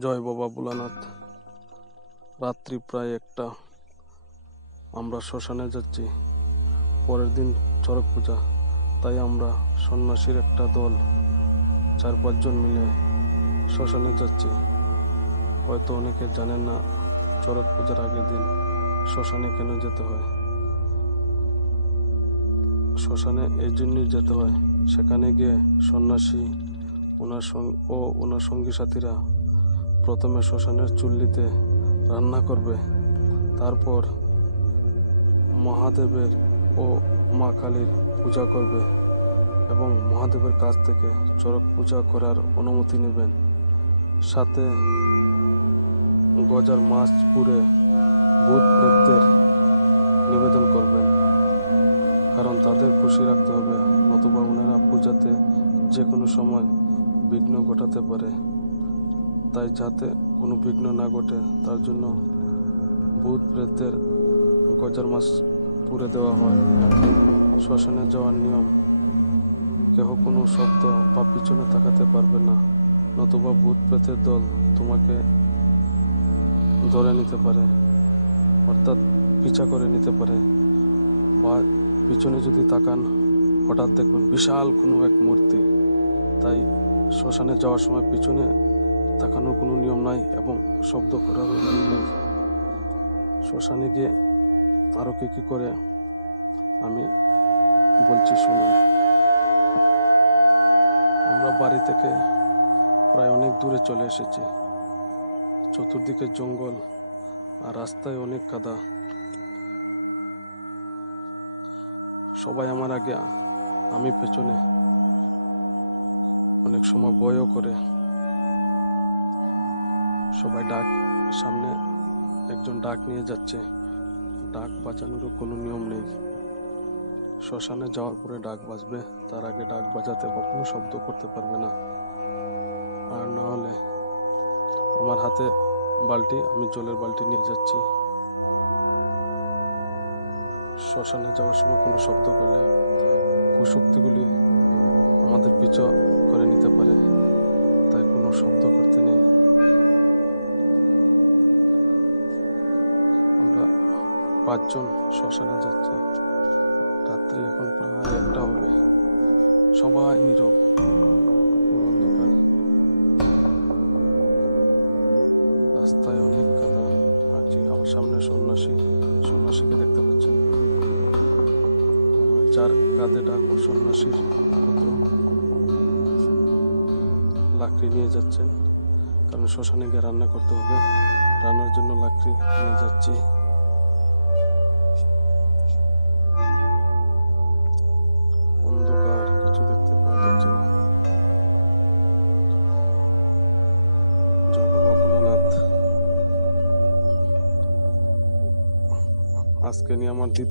জয় বাবা ভোলানাথ। রাত্রি প্রায় একটা। আমরা শ্মশানে যাচ্ছি। পরের দিন চড়ক পূজা। তাই আমরা সন্ন্যাসীর একটা দল, চার পাঁচজন মিলে শ্মশানে যাচ্ছি। হয়তো অনেকে জানেন না, চড়ক পূজার আগের দিন শ্মশানে কেন যেতে হয়? শ্মশানে এই জন্যই যেতে হয়। সেখানে গিয়ে সন্ন্যাসী, ওনার সঙ্গ ও ওনার সঙ্গী সাথীরা প্রথমে শ্মশানের চুল্লিতে রান্না করবে, তারপর মহাদেবের ও মা কালীর পূজা করবে এবং মহাদেবের কাছ থেকে চরক পূজা করার অনুমতি নেবেন সাথে সবাই আমার আগে আমি পিছনে অনেক সময় ভয়ও করে সবাই ডাক সামনে একজন ডাক নিয়ে যাচ্ছে। ডাক বাজানোর কোনো নিয়ম নেই। শ্মশানে যাওয়ার পরে ডাক বাজবে, তার আগে ডাক বাজাতে কখনো শব্দ করতে পারবে না। আর না হলে আমার হাতে বালতি, আমি জলের বালতি নিয়ে যাচ্ছি। শ্মশানে যাওয়ার সময় কোনো শব্দ করলে শক্তিগুলি আমাদের পিছু করে নিতে পারে।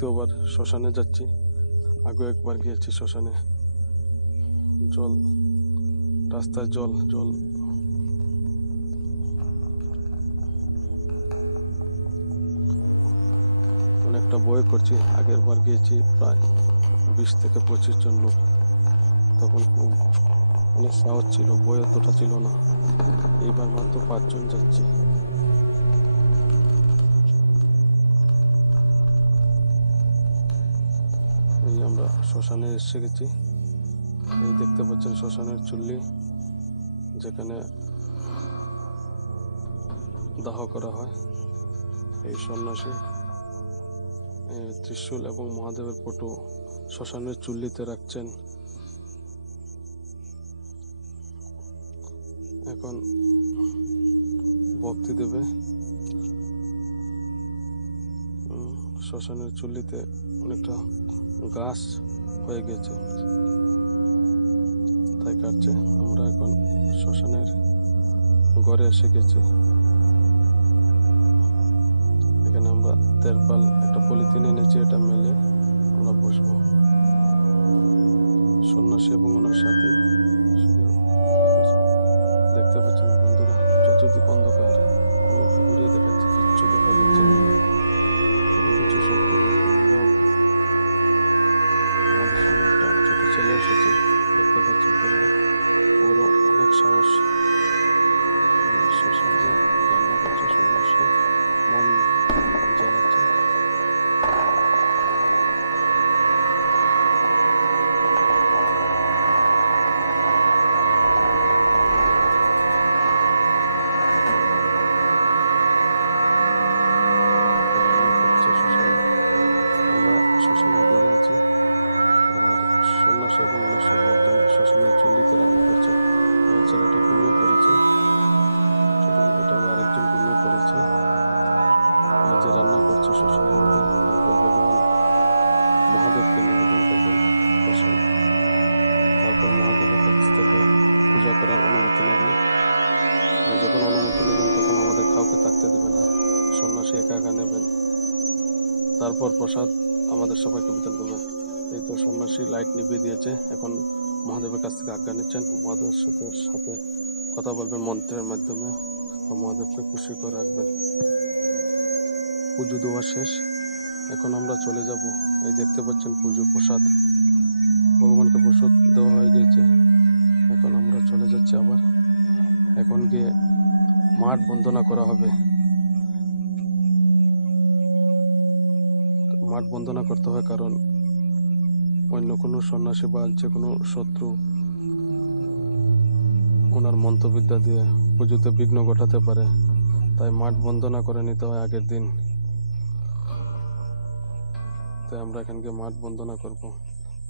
দ্বিতীয়বার শ্মশানে যাচ্ছি। আগে একবার গিয়েছি শ্মশানে। জল রাস্তায় জল জল এসে গেছি দেখতে পাচ্ছেন শ্মশানের চুল্লি, যেখানে দাহ করা হয়। এই সন্ন্যাসী ত্রিশূল এবং মহাদেবের ফটো শ্মশানের চুল্লিতে রাখছেন। তারপর প্রসাদ আমাদের সবাইকে বিতরণ করবেন এই তো সন্ন্যাসী লাইট নিভিয়ে দিয়েছে। এখন মহাদেবের কাছ থেকে আজ্ঞা নিচ্ছেন। মহাদেবের সাথে সাথে কথা বলবেন মন্ত্রের মাধ্যমে। মহাদেবকে খুশি করে রাখবেন। পুজো দেওয়া শেষ। শত্রু। ওনার মন্ত্রবিদ্যা দিয়ে পুজোতে বিঘ্ন ঘটাতে পারে, তাই মাঠ বন্দনা করে নিতে হয় আগের দিন। তাই আমরা এখানকে মাঠ বন্দনা করব।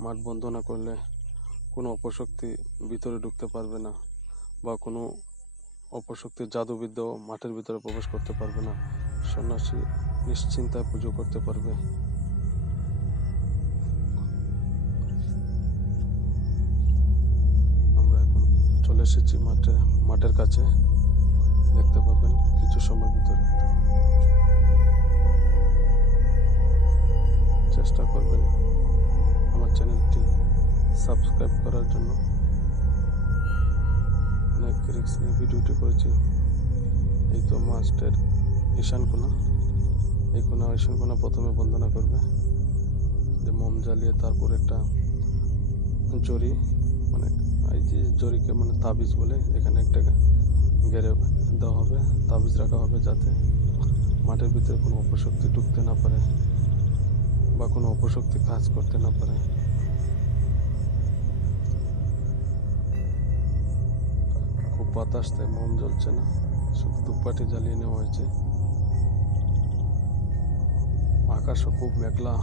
মাঠ বন্দনা করলে কোনো অপশক্তি ভিতরে ঢুকতে পারবে না বা কোনো অপশক্তির জাদুবিদ্যাও মাঠের ভিতরে প্রবেশ করতে পারবে না। সন্ন্যাসী নিশ্চিন্তায় পুজো করতে পারবে। চলে এসেছি মাঠে, মাঠের কাছে। দেখতে পাবেন কিছু সময় ভিতরে। চেষ্টা করবেন আমার চ্যানেলটি সাবস্ক্রাইব করার জন্য। অনেক রিক্স নিয়ে ভিডিওটি করেছি। এই তো মাস্টের ঈশান কোনা। এই কোনা প্রথমে বন্দনা করবে। যে মোম জ্বালিয়ে তারপর একটা মানে এই যে জরিকে মানে তাবিজ বলে, এখানে একটা গেড়ে দেওয়া হবে, তাবিজ রাখা হবে যাতে মাঠের ভিতরে কোনো অপশক্তি ঢুকতে না পারে বা কোনো অপশক্তি কাজ করতে না পারে। খুব বাতাস, তাই মোম জ্বলছে না। শুধু ধূপকাঠি জ্বালিয়ে নেওয়া হয়েছে। আকাশও খুব মেঘলা।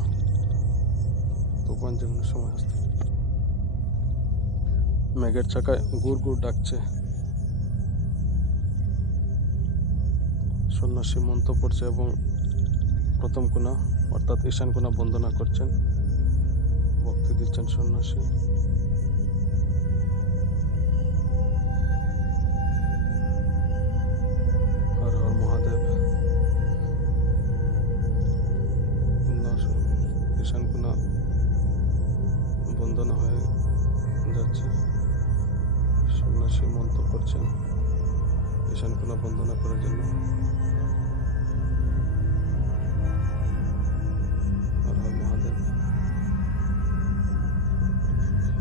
তুফান যে কোনো সময় আসতে মেঘের চাকায় গুড় গুড় ডাকছে। সন্ন্যাসী মন্ত্র পড়ছে এবং প্রথম কোনা, অর্থাৎ ঈশান কোনা বন্দনা করছেন। ভক্তি দিচ্ছেন সন্ন্যাসী, ঈশান কোনা বন্দনা হয়ে করছেন। ঈশান কোনা বন্দনা করার জন্য।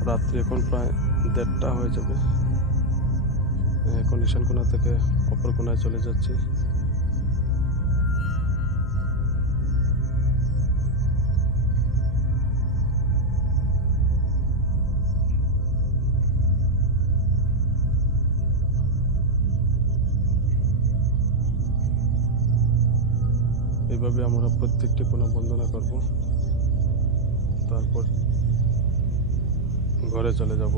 রাত্রি এখন প্রায় দেড়টা হয়ে যাবে। এখন কোনা থেকে অপর কোনায় চলে যাচ্ছি। এইভাবে আমরা প্রত্যেকটি পুনঃ বন্দনা করব। তারপর ঘরে চলে যাব।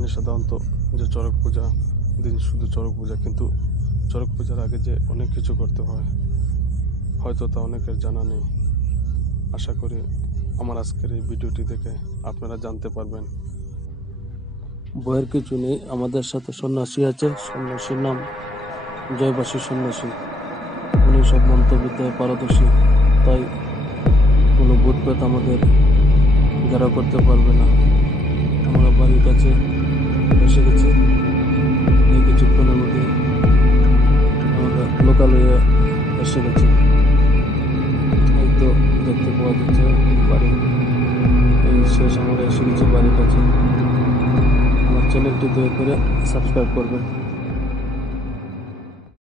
জানি সাধারণত যে চড়ক পূজা, দিন শুধু চড়ক পূজা, কিন্তু চড়ক পূজার আগে যে অনেক কিছু করতে হয়, হয়তো তা অনেকের জানা নেই। আশা করি আমার আজকের এই ভিডিওটি দেখে আপনারা জানতে পারবেন। বইয়ের কিছু নেই, আমাদের সাথে সন্ন্যাসী আছে, সন্ন্যাসীর নাম জয়বাসী সন্ন্যাসী। উনি সব মন্ত্রবিদ্যায় পারদর্শী, তাই কোনো বুধবেদ আমাদের ঘেরাও করতে পারবে না। আমরা বাড়ির কাছে সাবস্ক্রাইব করবেন।